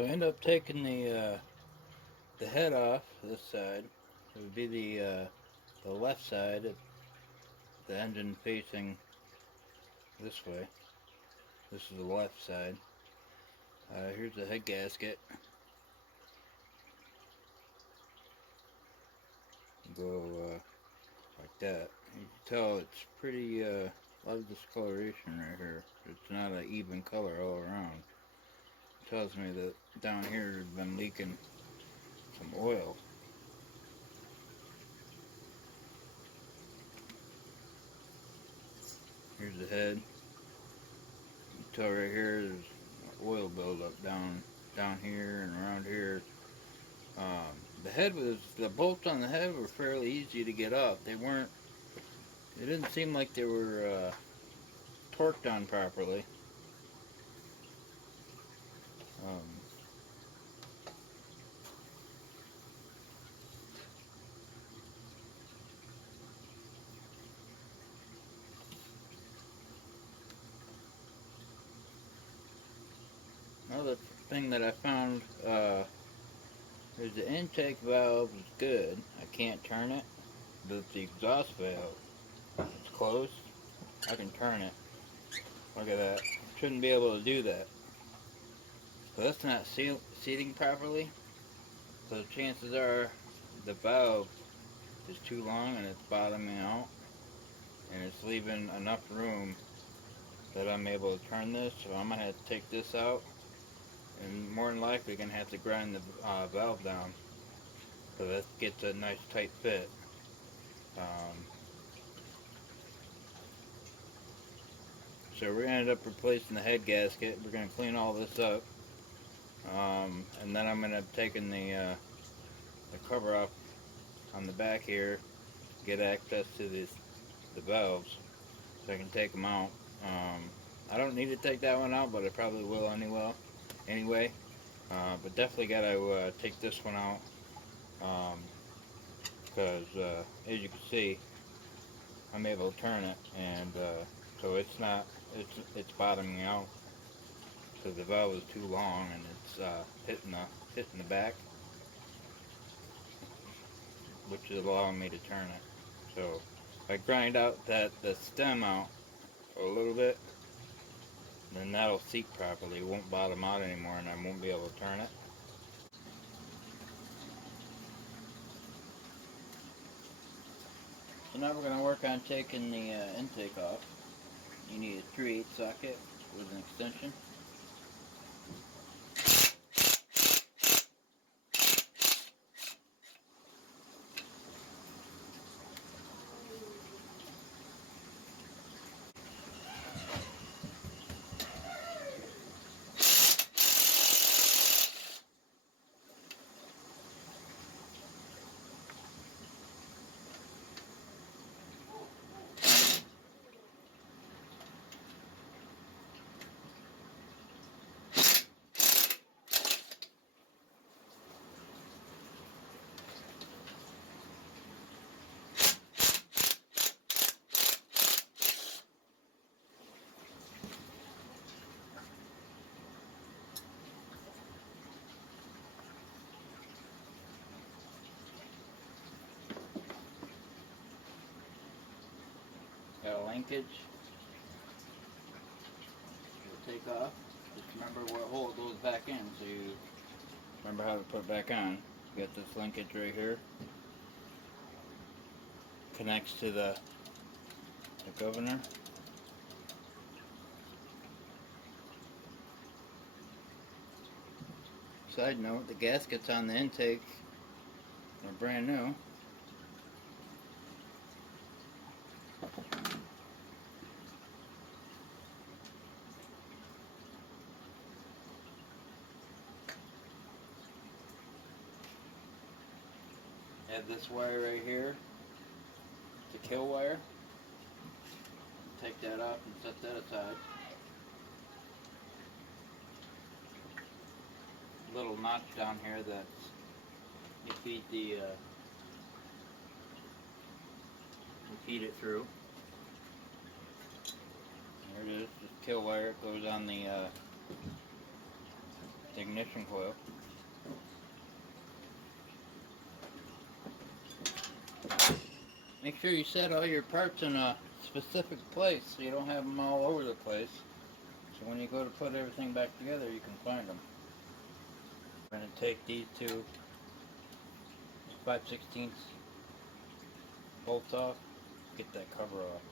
So I end up taking the head off this side. It would be the left side, the engine facing this way. This is the left side. Here's the head gasket. Go like that. You can tell it's pretty a lot of discoloration right here. It's not an even color all around. It tells me that down here has been leaking some oil. Here's the head. You can tell right here there's oil buildup down here and around here. The bolts on the head were fairly easy to get up. They didn't seem like they were torqued on properly. Um, Another thing that I found, is the intake valve is good. I can't turn it, but the exhaust valve, it's closed. I can turn it. Look at that. Shouldn't be able to do that. So that's not seating properly. So chances are the valve is too long and it's bottoming out, and it's leaving enough room that I'm able to turn this. So I'm gonna have to take this out, and more than likely gonna have to grind the valve down so that gets a nice tight fit. Um, so we're gonna end up replacing the head gasket. We're gonna clean all this up, and then I'm gonna take the cover off on the back here, get access to the valves, so I can take them out. I don't need to take that one out, but I probably will anyway. But definitely gotta take this one out, because as you can see, I'm able to turn it, and so it's bottoming out because the valve is too long and it's hitting the back, which is allowing me to turn it. So if I grind out the stem out a little bit, then that'll seat properly. It won't bottom out anymore, and I won't be able to turn it. So now we're going to work on taking the intake off. You need a 3/8 socket with an extension. Got a linkage. You'll take off. Just remember what hole it goes back in, so you remember how to put it back on. You got this linkage right here. Connects to the governor. Side note, the gaskets on the intake are brand new. Have this wire right here, the kill wire. Take that off and set that aside. Little notch down here that you feed you feed it through. There it is, just kill wire. It goes on the ignition coil. Make sure you set all your parts in a specific place so you don't have them all over the place. So when you go to put everything back together, you can find them. I'm going to take these two 5/16 bolts off, get that cover off.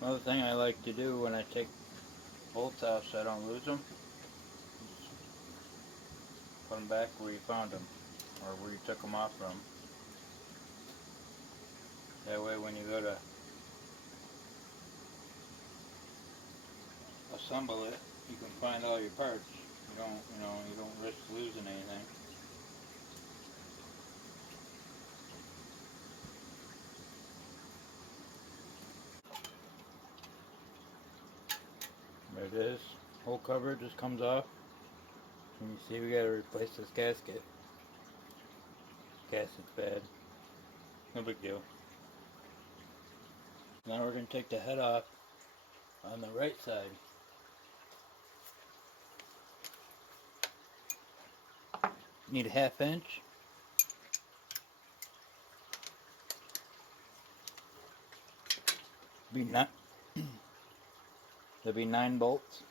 Another thing I like to do when I take bolts off so I don't lose them, put them back where you found them, or where you took them off from. That way when you go to assemble it, you can find all your parts. You don't risk losing anything. There it is. Whole cover just comes off. And you see we gotta replace this gasket. Gasket's bad. No big deal. Now we're gonna take the head off on the right side. Need a 1/2 inch. There'll be 9 bolts.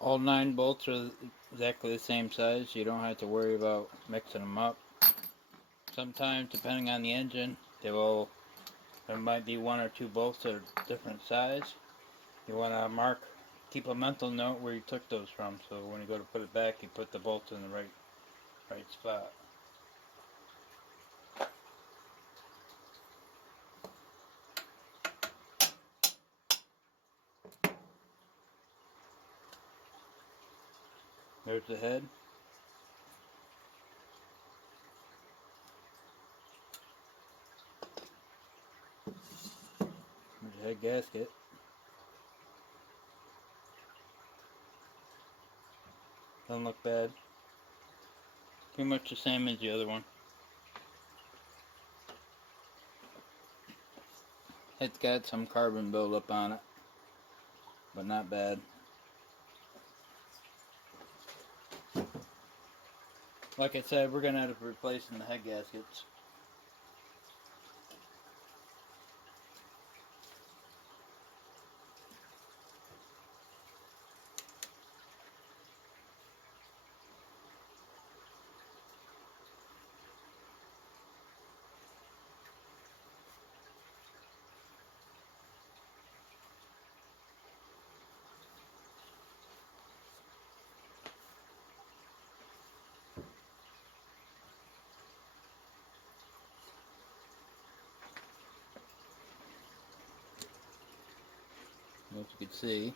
All 9 bolts are exactly the same size. You don't have to worry about mixing them up. Sometimes, depending on the engine, there might be 1 or 2 bolts that are different size. You want to keep a mental note where you took those from, so when you go to put it back, you put the bolts in the right spot. There's the head. There's the head gasket. Doesn't look bad. Pretty much the same as the other one. It's got some carbon buildup on it, but not bad. Like I said, we're going to end up replacing the head gaskets. As you can see,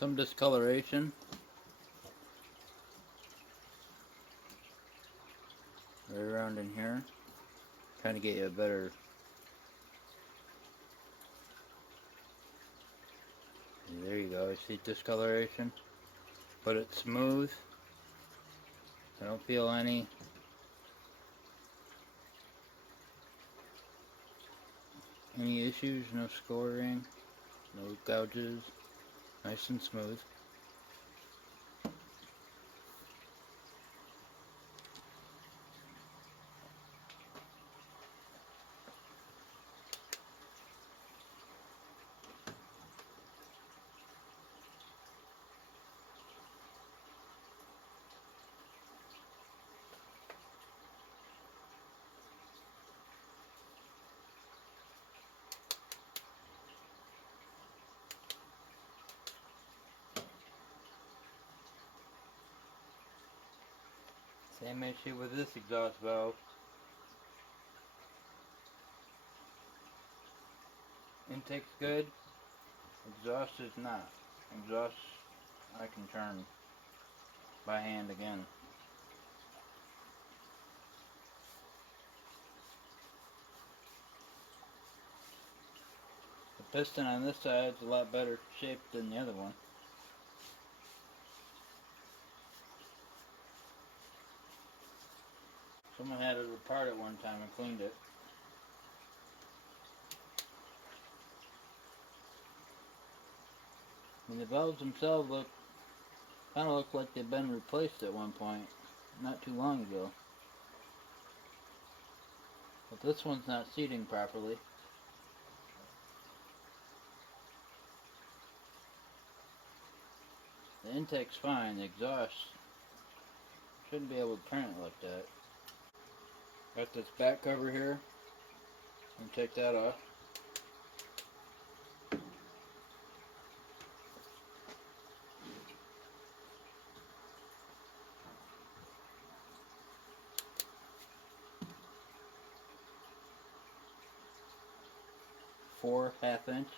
some discoloration right there. Trying to get you a better. There you go. You see discoloration? But it's smooth. I don't feel any issues, no scoring, no gouges. Nice and smooth. Same issue with this exhaust valve. Intake's good, exhaust is not. Exhaust I can turn by hand again. The piston on this side is a lot better shaped than the other one. Someone had it apart at one time and cleaned it. I mean, the valves themselves kind of look like they've been replaced at one point, not too long ago. But this one's not seating properly. The intake's fine, the exhaust shouldn't be able to turn it like that. Got this back cover here, and take that off. Four 1/2 inch.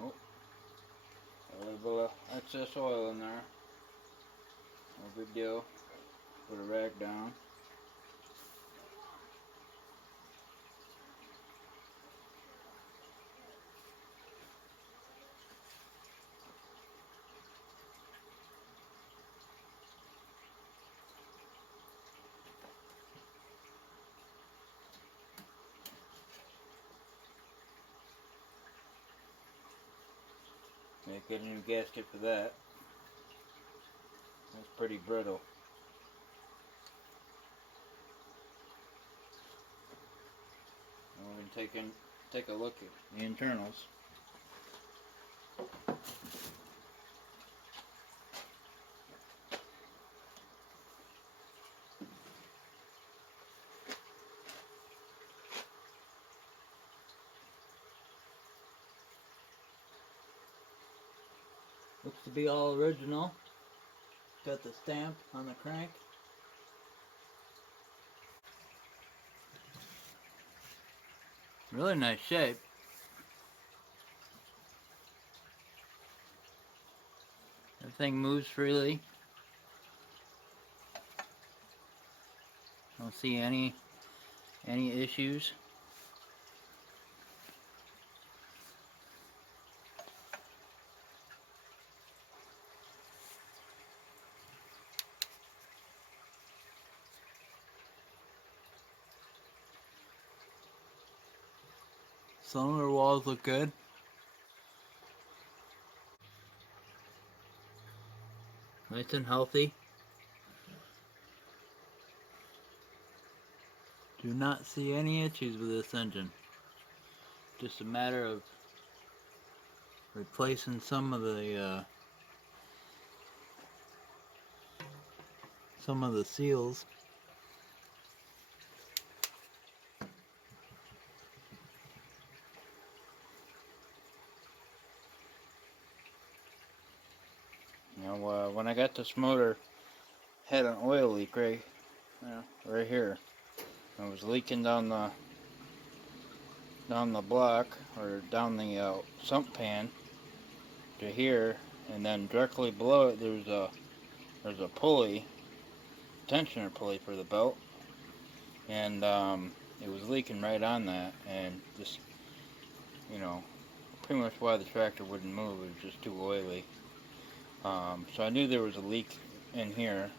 Oh, a little bit of excess oil in there. No big deal. Put a rag down. Get a new gasket for that. That's pretty brittle. And we're going to take a look at the internals. Looks to be all original. Got the stamp on the crank. Really nice shape. Everything moves freely. Don't see any issues. Cylinder walls look good. Nice and healthy. Do not see any issues with this engine. Just a matter of replacing some of the seals. You know, when I got this motor had an oil leak right here. It was leaking down the block, or down the sump pan to here, and then directly below it there's a pulley, tensioner pulley for the belt, and it was leaking right on that, and just, pretty much why the tractor wouldn't move. It was just too oily. So I knew there was a leak in here,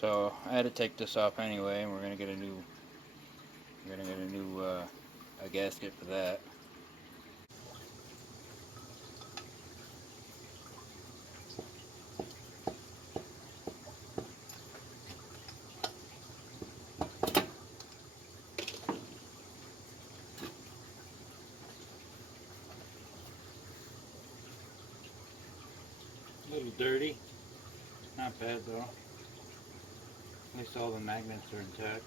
so I had to take this off anyway, and we're gonna get a new a gasket for that. A little dirty, not bad though. At least all the magnets are intact.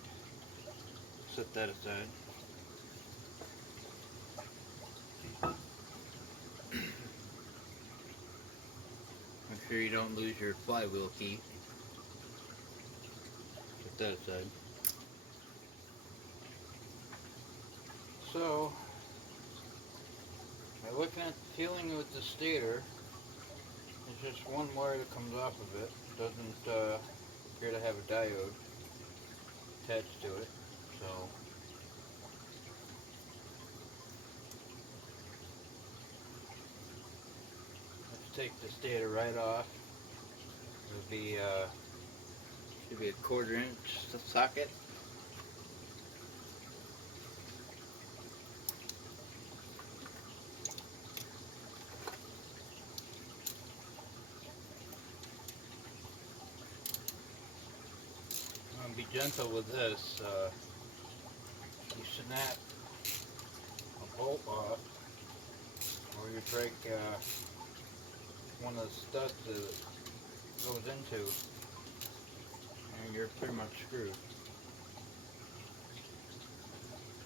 Set that aside. Make sure you don't lose your flywheel key. Set that aside. So, by looking at the feeling with the stator, there's just one wire that comes off of it. It doesn't appear to have a diode attached to it. So, let's take the stator right off. It'll be should be a 1/4 inch socket. I'm gonna be gentle with this. You snap a bolt off, or you break one of the studs that it goes into, and you're pretty much screwed.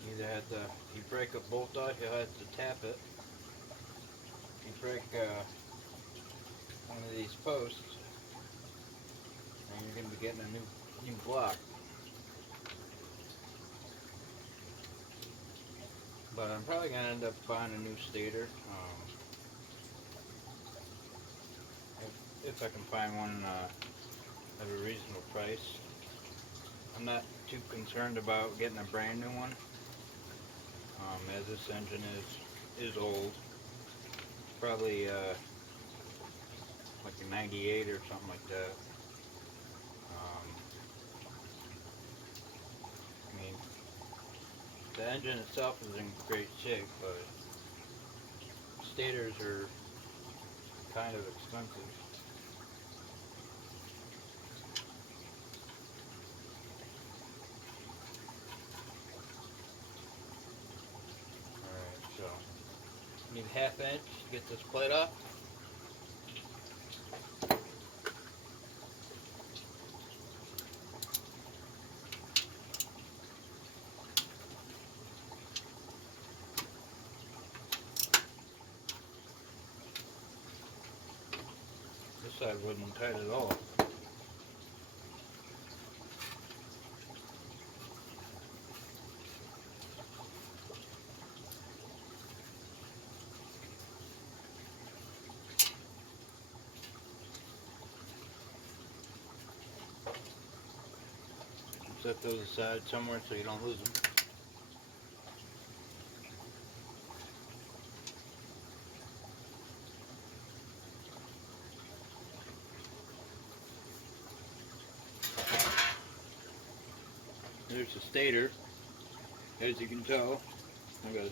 You either have to, if you break a bolt off, you'll have to tap it. If you break one of these posts, then you're going to be getting a new block. But I'm probably going to end up buying a new stator, if I can find one at a reasonable price. I'm not too concerned about getting a brand new one, as this engine is old. Probably like a 98 or something like that. I mean, the engine itself is in great shape, but stators are kind of expensive. Alright, so need a 1/2 inch to get this plate off. This side wasn't tight at all. Set those aside somewhere so you don't lose them. There's the stator. As you can tell, I've got a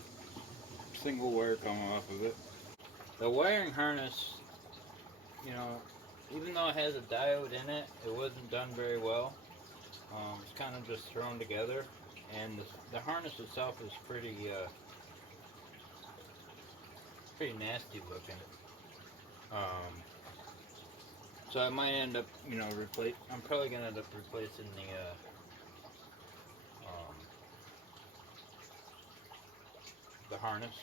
single wire coming off of it. The wiring harness, even though it has a diode in it, it wasn't done very well. It's kind of just thrown together, and the harness itself is pretty nasty looking. So I might end up, I'm probably gonna end up replacing the harness.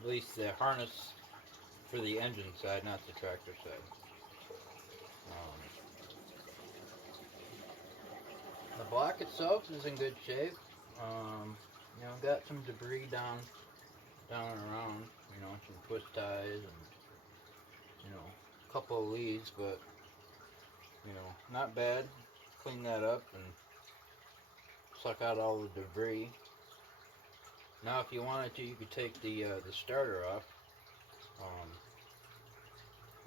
At least the harness for the engine side, not the tractor side. The block itself is in good shape. You know, got some debris down and around. You know, some twist ties and you know, a couple of leads, but you know, not bad. Clean that up and suck out all the debris. Now, if you wanted to, you could take the starter off.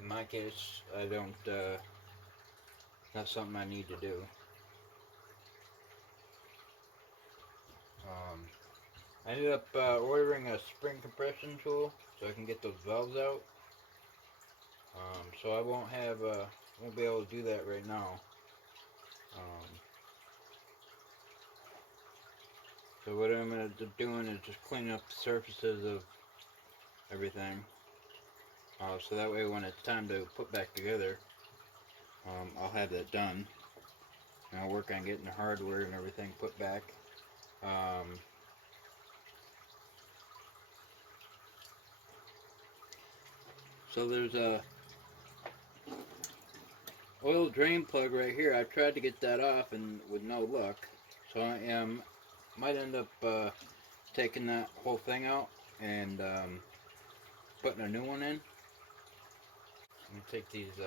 In my case, I don't. That's something I need to do. I ended up ordering a spring compression tool so I can get those valves out. So I won't be able to do that right now. So what I'm going to be doing is just cleaning up the surfaces of everything. So that way when it's time to put back together, I'll have that done. And I'll work on getting the hardware and everything put back. So there's a oil drain plug right here. I tried to get that off and with no luck. So I might end up taking that whole thing out and putting a new one in. Let me take these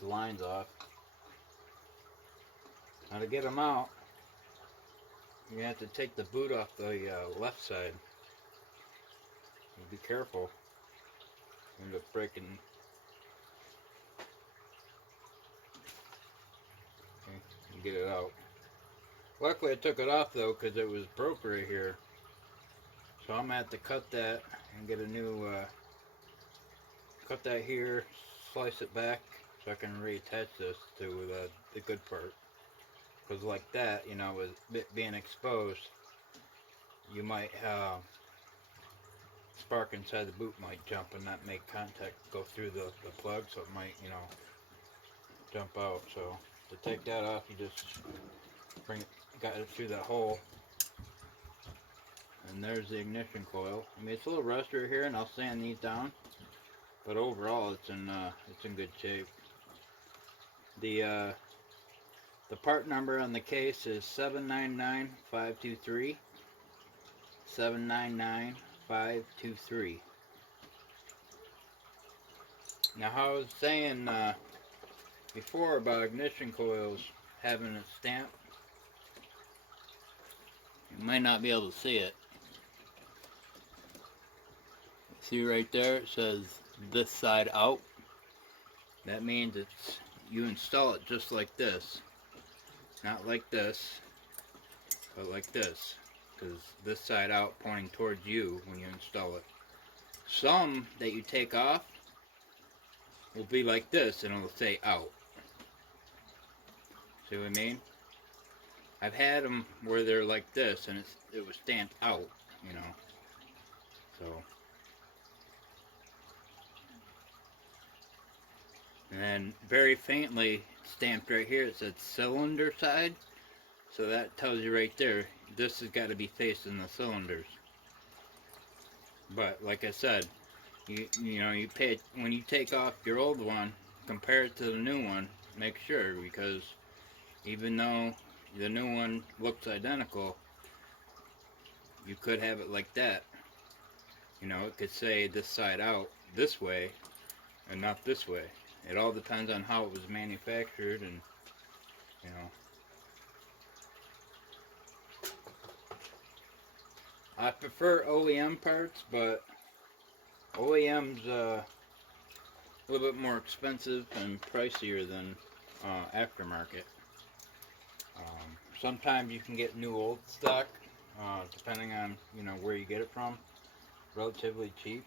lines off. Now to get them out, you have to take the boot off the left side. And be careful. End up breaking. Okay, and get it out. Luckily I took it off though because it was broke right here. So I'm going to have to cut that and get a new, cut that here, slice it back so I can reattach this to the good part. Because like that, you know, with it being exposed, you might, spark inside the boot might jump and not make contact, go through the plug, so it might, you know, jump out. So to take that off, you just got it through that hole. And there's the ignition coil. I mean, it's a little rusty here, and I'll sand these down. But overall, it's in good shape. The part number on the case is 799523. 799523. Now, how I was saying before about ignition coils having a stamp, you might not be able to see it. See right there, it says this side out. That means you install it just like this. Not like this, but like this. Because this side out pointing towards you when you install it. Some that you take off will be like this and it'll say out. See what I mean? I've had them where they're like this and it was stamped out, you know. So. And then very faintly stamped right here, it says cylinder side. So that tells you right there, this has got to be facing the cylinders. But like I said, you know, when you take off your old one, compare it to the new one, make sure, because even though the new one looks identical, you could have it like that. You know, it could say this side out this way and not this way. It all depends on how it was manufactured and, you know. I prefer OEM parts, but OEM's a little bit more expensive and pricier than aftermarket. Sometimes you can get new old stock, depending on, you know, where you get it from, relatively cheap.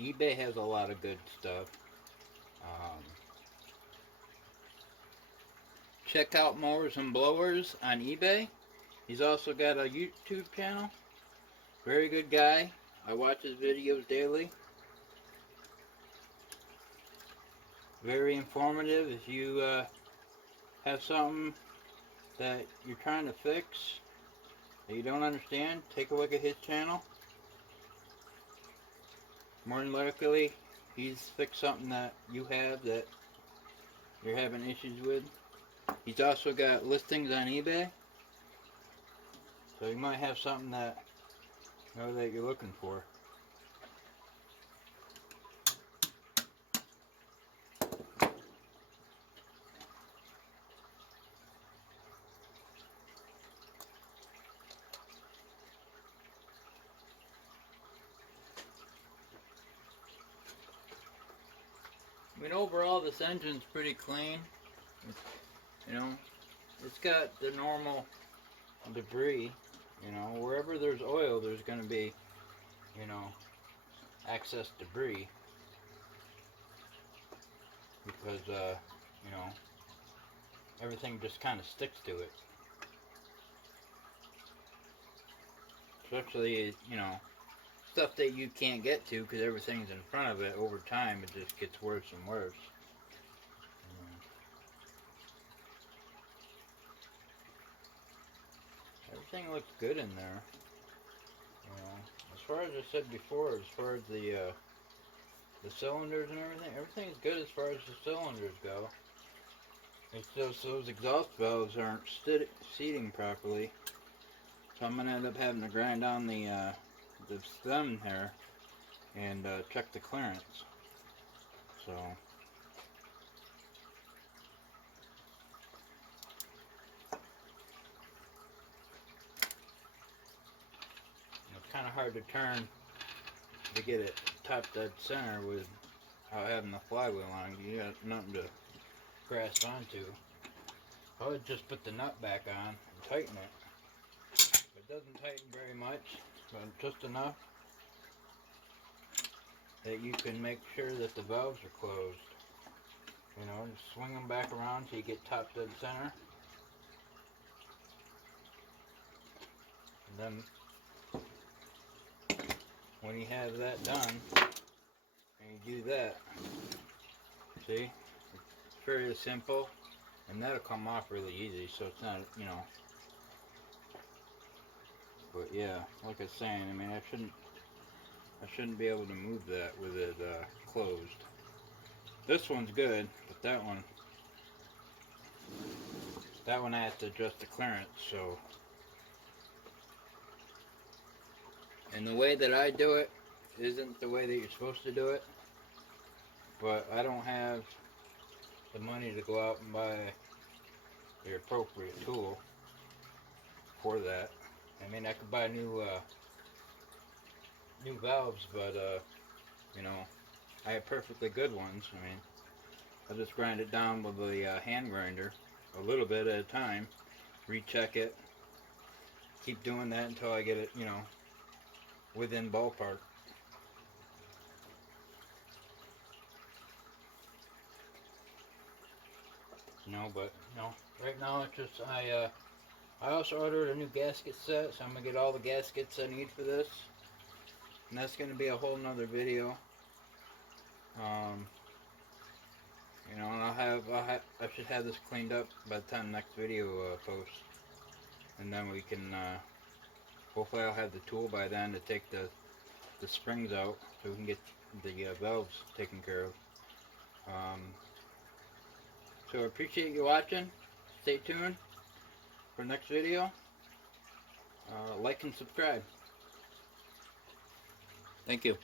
eBay has a lot of good stuff. Check out Mowers and Blowers on eBay. He's also got a YouTube channel. Very good guy. I watch his videos daily. Very informative. If you have something that you're trying to fix that you don't understand, take a look at his channel. More than likely, he's fixed something that you have that you're having issues with. He's also got listings on eBay, so you might have something that that you're looking for. I mean, overall, this engine's pretty clean. You know, it's got the normal debris. You know, wherever there's oil, there's going to be, you know, excess debris. Because, you know, everything just kind of sticks to it. Especially, you know, stuff that you can't get to because everything's in front of it. Over time, it just gets worse and worse. Everything looks good in there. You know, as far as I said before, as far as the cylinders and everything's good as far as the cylinders go. It's just those exhaust valves aren't seating properly, so I'm gonna end up having to grind on the stem here and check the clearance. So. It's kind of hard to turn to get it top dead center without having the flywheel on. You got nothing to grasp onto. I would just put the nut back on and tighten it. It doesn't tighten very much, but just enough that you can make sure that the valves are closed. You know, just swing them back around so you get top dead center. And then when you have that done, and you do that, see, it's very simple, and that'll come off really easy, so it's not, you know, but yeah, like I was saying, I mean, I shouldn't be able to move that with it closed. This one's good, but that one I have to adjust the clearance, so. And the way that I do it isn't the way that you're supposed to do it, but I don't have the money to go out and buy the appropriate tool for that. I mean, I could buy new valves, but you know, I have perfectly good ones. I mean, I just grind it down with the hand grinder a little bit at a time, recheck it, keep doing that until I get it, you know, within ballpark. No, but no. Right now it's just I also ordered a new gasket set, so I'm gonna get all the gaskets I need for this, and that's gonna be a whole nother video. You know, and I should have this cleaned up by the time the next video posts, and then we can hopefully I'll have the tool by then to take the springs out so we can get the valves taken care of. So I appreciate you watching. Stay tuned for the next video. Like and subscribe. Thank you.